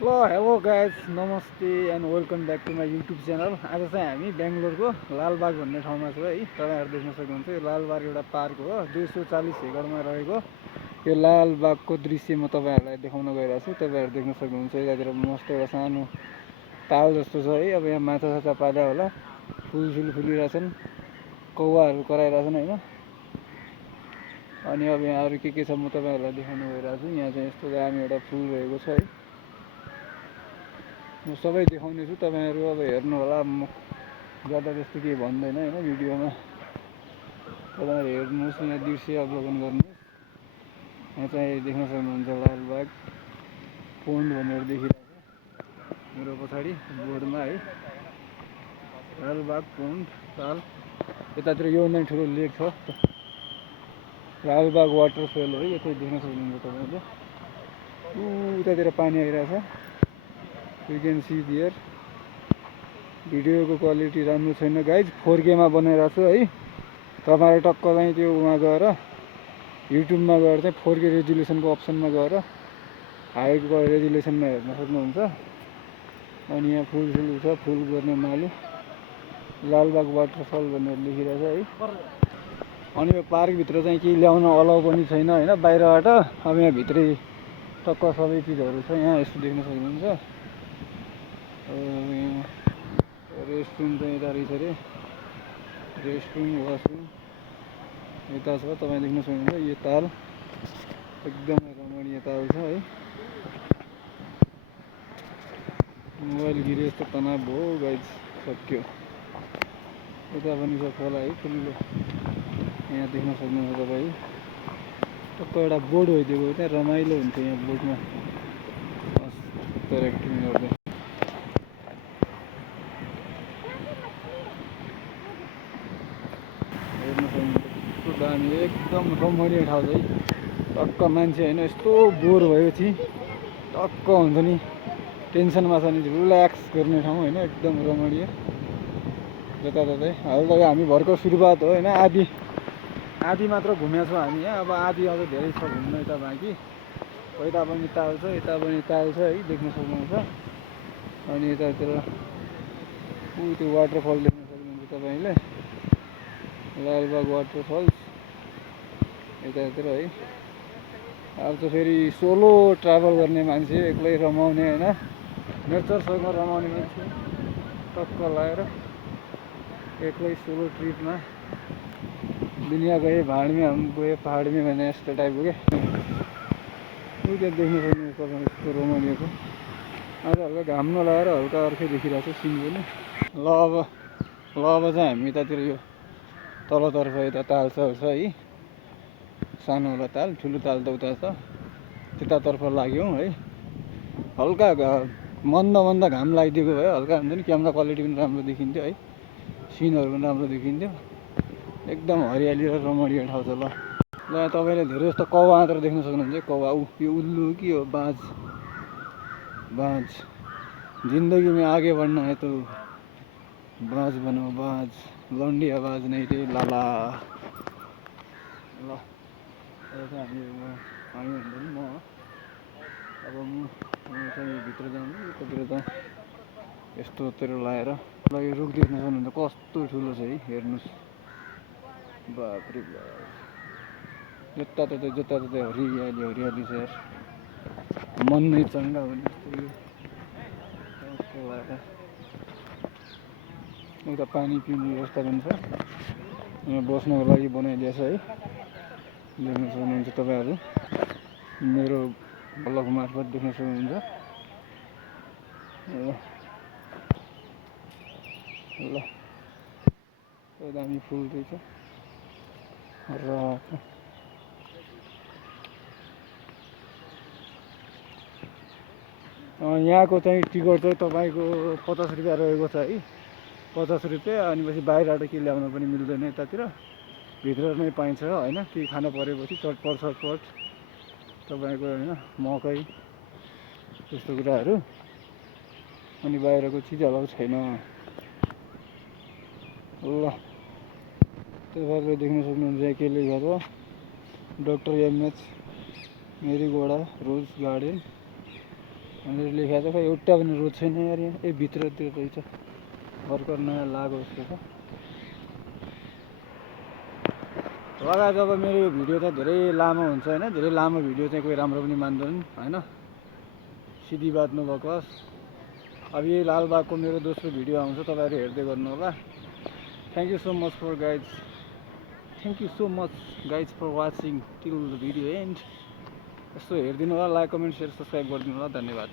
ल hello guys नमस्ते and welcome back to my YouTube channel. आज चाहिँ हामी बेङ्गलोरको लालबाग भन्ने ठाउँमा छु है। तपाईँहरू देख्न सक्नुहुन्छ यो लालबाग एउटा पार्क हो, 240 एकडमा रहेको यो लालबागको दृश्य म तपाईँहरूलाई देखाउन गइरहेको छु। तपाईँहरू देख्न सक्नुहुन्छ यतातिर मस्त एउटा सानो ताल जस्तो छ है। अब यहाँ माछा साछा पाल्दा होला, फुलसुल फुलिरहेछन्, कौवाहरू कराइरहेछन् होइन। अनि अब यहाँ अरू के छ म तपाईँहरूलाई देखाउन गइरहेको छु। यहाँ चाहिँ यस्तो दामी एउटा फुल रहेको छ है, म सबै देखाउने छु। तपाईँहरू अब हेर्नु होला, म ज्यादा त्यस्तो केही भन्दैन होइन भिडियोमा। तपाईँहरू हेर्नुहोस्, यहाँ दृश्य अवलोकन गर्नुहोस्। यहाँ चाहिँ देख्न सक्नुहुन्छ लालबाग पोन्ड भनेर देखिरहेको छ मेरो पछाडि बोर्डमा है, लालबाग पोन्ड ताल। यतातिर यो नै ठुलो लेक छ, लालबाग वाटरफल हो, यो चाहिँ देख्न सक्नुहुन्छ तपाईँले। उतातिर पानी आइरहेछ, यु क्यान सी दियर। भिडियोको क्वालिटी राम्रो छैन गाइज, 4K मा बनाइरहेको छु है। तपाईँहरू टक्क चाहिँ त्यो उहाँ गएर युट्युबमा गएर चाहिँ 4K रेजुलेसनको अप्सनमा गएर हाई रेजुलेसनमा हेर्न सक्नुहुन्छ। अनि यहाँ फुलसुल छ, फुल गर्ने माली, लालबाग वाटरफल भनेर लेखिरहेछ है। अनि यो पार्कभित्र चाहिँ केही ल्याउन अलाउ पनि छैन होइन बाहिरबाट। अब यहाँ भित्रै टक्क सबै चिजहरू छ। यहाँ यस्तो देख्न सक्नुहुन्छ, रेस्टरुम चाहिँ यता रहेछ अरे, रेस्टरुम वासरुम यता छ। तपाईँ देख्न सक्नुहुन्छ यो ताल एकदमै रमणीय ताल छ है। मोबाइल गिरे यस्तो तनाव भयो गाइज, सक्यो। यता पनि छ खोला है ठुलो, यहाँ देख्न सक्नुहुन्छ तपाईँ। टक्क एउटा बोर्ड भइदिएको हो, त्यहाँ रमाइलो हुन्थ्यो यहाँ बोर्डमा एक्टिङ गर्दै। हेर्न सक्नुहुन्छ कस्तो दामी, एकदम रमणीय ठाउँ है। टक्क मान्छे होइन यस्तो बोर भएपछि टक्क हुन्छ नि, टेन्सनमा छ नि रिल्याक्स गर्ने ठाउँ होइन, एकदम रमणीय। जताततै अहिले त हामी भर्खर सुरुवात हो होइन, आधी मात्र घुमेको छौँ हामी यहाँ। अब आधी अझ धेरै छ घुम्न यता बाँकी। यता पनि ताल छ, यता पनि ताल छ है, देख्न सक्नुहुन्छ। अनि यतातिर त्यो वाटरफल देख्न सक्नुहुन्छ तपाईँले, लालबाग वाटरफल्स यतातिर है। अब त फेरि सोलो ट्राभल गर्ने मान्छे, एक्लै रमाउने होइन, नेचरसँग रमाउने मान्छे टक्क लगाएर एक्लै सोलो ट्रिपमा दुनियाँ गए भाड में हम गए पहाड में भने यस्तो टाइपको क्या। त्यहाँ देख्न सक्नुहुन्छ तपाईँ यस्तो रमाइलो। आज हल्का घाम नलाएर हल्का अर्कै देखिरहेको छ सिन पनि। ल अब चाहिँ हामी यतातिर यो तलतर्फ यता ताल साल छ है, सानोवाला ताल, ठुलो ताल त उता छ, त्यतातर्फ लाग्यौँ है। हल्का मन्द घाम लागिदिएको भए हल्का हुन्छ नि, क्यामेरा क्वालिटी पनि राम्रो देखिन्थ्यो है, सिनहरू पनि राम्रो देखिन्थ्यो। एकदम हरियाली र रमणीय ठाउँ छ। ल तपाईँले धेरै जस्तो कौवा मात्र देख्न सक्नुहुन्छ। कौवा यो उल्लु कि हो, बाज जिन्दगी में आगे बढ्ना है तो बाज बनो, बाज लन्डी आवाज नै रे लाला। ल हामी भन्दा नि म अब म चाहिँ भित्र जानु, यतातिर त यस्तोतिर लगाएर ल यो रुख देख्न सक्नुहुन्छ कस्तो ठुलो छ है, हेर्नुहोस्। बाफ्रे बाफ, जताततै हरियाली छ यार, मन नै चङ्गा हुने जस्तो यो टक्क लगाएर। उता पानी पिउने व्यवस्था पनि छ, यहाँ बस्नको लागि बनाइदिएको छ है, देख्न सक्नुहुन्छ तपाईँहरू। मेरो ब्लग मार्फत देख्न सक्नुहुन्छ। ल दामी फुल रहेछ र यहाँको चाहिँ टिकट चाहिँ तपाईँको 50 रुपियाँ रहेको छ है, 50 रुपियाँ। अनि पछि बाहिरबाट के ल्याउन पनि मिल्दैन, यतातिर भित्र नै पाइन्छ होइन। केही खान परेपछि चटपट तपाईँको होइन, मकै त्यस्तो कुराहरू। अनि बाहिरको चिज अलाउ छैन। ल तपाईँहरूले देख्न सक्नुहुन्छ के लेखेको छ, डाक्टर MH मेरीगोडा रोज गार्डन भनेर लेखेको छ। खै एउटा पनि रोड छैन यार यहाँ। ए भित्रतिर रहेछ, भर्खर नयाँ लागो जस्तो छ। लगायत अब मेरो यो भिडियो त धेरै लामो हुन्छ होइन, धेरै लामो भिडियो चाहिँ कोही राम्रो पनि मान्दैन होइन, सिधी बात नो बकवास। अब यही लालबागको मेरो दोस्रो भिडियो आउँछ, तपाईँहरू हेर्दै गर्नु होला। Thank you so much for guys, thank you so much guys for watching till the video end. यसो हेरिदिनु होला, लाइक कमेन्ट सेयर सब्सक्राइब गरिदिनु होला। धन्यवाद।